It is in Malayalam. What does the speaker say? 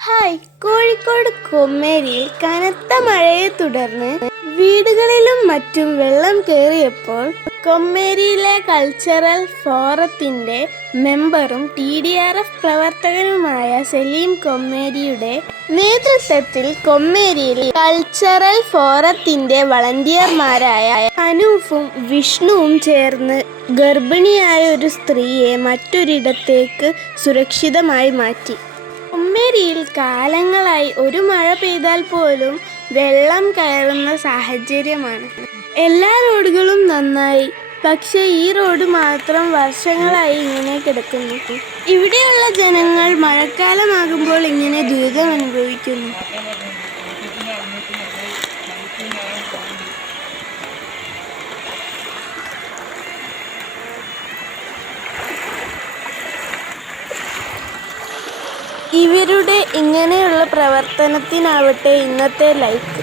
ഹായ് കോഴിക്കോട് കൊമ്മേരിയിൽ കനത്ത മഴയെ തുടർന്ന് വീടുകളിലും മറ്റും വെള്ളം കയറിയപ്പോൾ കൊമ്മേരിയിലെ കൾച്ചറൽ ഫോറത്തിന്റെ മെമ്പറും ടി ഡി ആർ എഫ് പ്രവർത്തകനുമായ സലീം കൊമ്മേരിയുടെ നേതൃത്വത്തിൽ കൊമ്മേരിയിൽ കൾച്ചറൽ ഫോറത്തിന്റെ വളണ്ടിയർമാരായ അനൂഫും വിഷ്ണുവും ചേർന്ന് ഗർഭിണിയായ ഒരു സ്ത്രീയെ മറ്റൊരിടത്തേക്ക് സുരക്ഷിതമായി മാറ്റി. കൊമ്മേരിയിൽ കാലങ്ങളായി ഒരു മഴ പെയ്താൽ പോലും വെള്ളം കയറുന്ന സാഹചര്യമാണ്. എല്ലാ റോഡുകളും നന്നായി. പക്ഷേ ഈ റോഡ് മാത്രം വർഷങ്ങളായി ഇങ്ങനെ കിടക്കുന്നു. ഇവിടെയുള്ള ജനങ്ങൾ മഴക്കാലമാകുമ്പോൾ ഇങ്ങനെ ദുരിതം അനുഭവിക്കുന്നു ഇവരുടെ ഇങ്ങനെയുള്ള പ്രവർത്തനത്തിനാവട്ടെ ഇന്നത്തെ ലൈക്ക്.